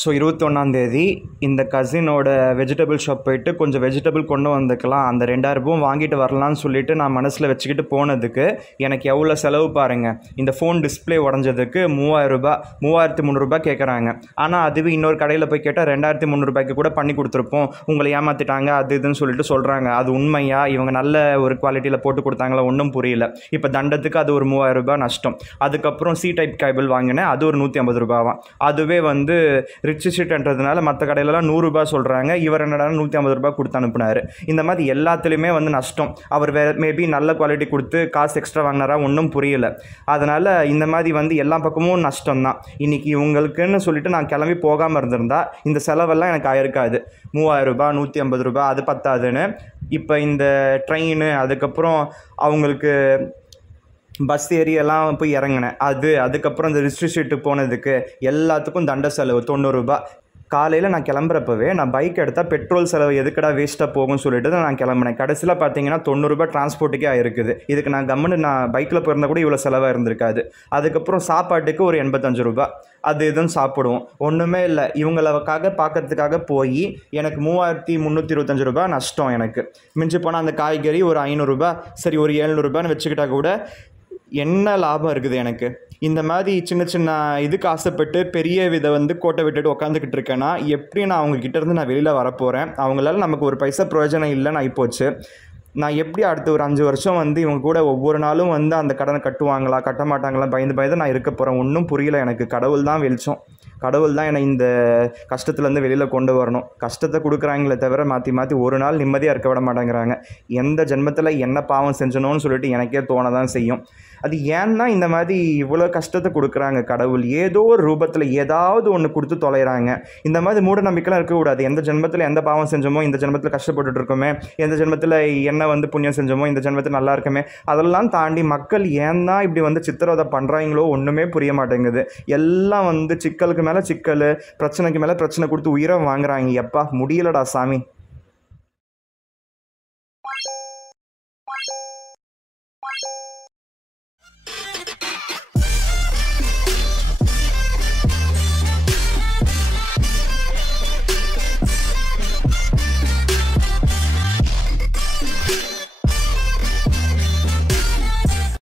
ஸோ 21 இந்த கசினோட வெஜிடபிள் ஷாப் போயிட்டு கொஞ்சம் வெஜிடபிள் கொண்டு வந்துக்கலாம், அந்த 2000 ரூபாயும் வாங்கிட்டு வரலான்னு சொல்லிட்டு நான் மனசில் வச்சுக்கிட்டு போனதுக்கு எனக்கு எவ்வளோ செலவு பாருங்கள். இந்த ஃபோன் டிஸ்பிளே உடஞ்சதுக்கு 3000 ரூபாய் 3300 ரூபாய் கேட்குறாங்க. ஆனால் அதுவே இன்னொரு கடையில் போய் கேட்டால் 2300 ரூபாய்க்கு கூட பண்ணி கொடுத்துருப்போம், உங்களை ஏமாற்றிட்டாங்க அது இதுன்னு சொல்லிட்டு சொல்கிறாங்க. அது உண்மையா? இவங்க நல்ல ஒரு குவாலிட்டியில் போட்டு கொடுத்தாங்களா? ஒன்றும் புரியல. இப்போ தண்டத்துக்கு அது ஒரு 3000 ரூபாய் நஷ்டம். அதுக்கப்புறம் C டைப் கேபிள் வாங்கினேன், அது ஒரு 150 ரூபாவா. அதுவே வந்து ரிச் ஷீட்ன்றதுனால மற்ற கடையிலலாம் 100 ரூபாய் சொல்கிறாங்க, இவர் என்னடா 150 ரூபாய் கொடுத்து அனுப்புனார். இந்த மாதிரி எல்லாத்துலேயுமே வந்து நஷ்டம். அவர் மேபி நல்ல குவாலிட்டி கொடுத்து காசு எக்ஸ்ட்ரா வாங்கினாரா ஒன்றும் புரியல. அதனால் இந்த மாதிரி வந்து எல்லா பக்கமும் நஷ்டம் தான். இன்றைக்கி இவங்களுக்குன்னு சொல்லிட்டு நான் கிளம்பி போகாமல் இருந்திருந்தா இந்த செலவெல்லாம் எனக்கு ஆயிருக்காது. 3000 ரூபாய் 150 ரூபாய் அது பத்தாதுன்னு இப்போ இந்த ட்ரெயின், அதுக்கப்புறம் அவங்களுக்கு பஸ் ஏரியெல்லாம் போய் இறங்கினேன், அதுக்கப்புறம் இந்த ரிஜிஸ்ட்ரி ஷீட்டு போனதுக்கு எல்லாத்துக்கும் தண்ட செலவு 90 ரூபாய். காலையில் நான் கிளம்புறப்பவே நான் பைக் எடுத்தால் பெட்ரோல் செலவு எதுக்கடா வேஸ்ட்டாக போகும்னு சொல்லிட்டு தான் நான் கிளம்புனேன். கடைசியில் பார்த்தீங்கன்னா 90 ரூபாய் டிரான்ஸ்போர்ட்டுக்கே ஆயிருக்குது. இதுக்கு நான் கம்முன்னு நான் பைக்கில் போயிருந்தால் கூட இவ்வளோ செலவாக இருந்திருக்காது. அதுக்கப்புறம் சாப்பாட்டுக்கு ஒரு 85 ரூபா அது இதுன்னு சாப்பிடுவோம். ஒன்றுமே இல்லை, இவங்களுக்காக பார்க்கறதுக்காக போய் எனக்கு 3325 ரூபா நஷ்டம். எனக்கு மிஞ்சி போனால் அந்த காய்கறி ஒரு 500 ரூபா, சரி ஒரு 700 ரூபான்னு வச்சுக்கிட்டா கூட என்ன லாபம் இருக்குது எனக்கு? இந்த மாதிரி சின்ன சின்ன இதுக்கு ஆசைப்பட்டு பெரிய கோட்டை விட்டுட்டு உட்காந்துக்கிட்டு இருக்கேன்னா எப்படி நான் அவங்கக்கிட்ட இருந்து நான் வெளியில் வரப்போகிறேன்? அவங்களால நமக்கு ஒரு பைசா பிரயோஜனம் இல்லைன்னு ஆகிப்போச்சு. நான் எப்படி அடுத்த ஒரு 5 வருஷம் இவங்க கூட ஒவ்வொரு நாளும் அந்த கடனை கட்டுவாங்களா கட்ட மாட்டாங்களா பயந்து நான் இருக்க போகிறேன். ஒன்றும் புரியல எனக்கு. கடவுள் தான் வெளிச்சம். கடவுள் தான் என்னை இந்த கஷ்டத்துலேருந்து வெளியில் கொண்டு வரணும். கஷ்டத்தை கொடுக்குறாங்களே தவிர மாற்றி ஒரு நாள் நிம்மதியாக இருக்க விட மாட்டேங்கிறாங்க. எந்த ஜென்மத்தில் என்ன பாவம் செஞ்சணும்னு சொல்லிட்டு எனக்கே தோண தான் செய்யும். அது ஏன்னா இந்த மாதிரி இவ்வளோ கஷ்டத்தை கொடுக்குறாங்க கடவுள்? ஏதோ ஒரு ரூபத்தில் ஏதாவது ஒன்று கொடுத்து தொலைகிறாங்க. இந்த மாதிரி மூட நம்பிக்கைலாம் இருக்கக்கூடாது. எந்த ஜென்மத்தில் எந்த பாவம் செஞ்சோமோ, இந்த ஜென்மத்தில் கஷ்டப்பட்டுட்டு இருக்கோமே, எந்த ஜென்மத்தில் என்ன புண்ணியம் செஞ்சோமோ, இந்த ஜென்மத்தில் நல்லா இருக்குமே, அதெல்லாம் தாண்டி மக்கள் ஏன் தான் இப்படி சித்திரவதை பண்ணுறாங்களோ ஒன்றுமே புரிய மாட்டேங்குது. எல்லாம் சிக்கலுக்கு மேலே சிக்கல், பிரச்சனைக்கு மேலே பிரச்சனை கொடுத்து உயிரை வாங்குறாங்க. எப்பா முடியலடா சாமி.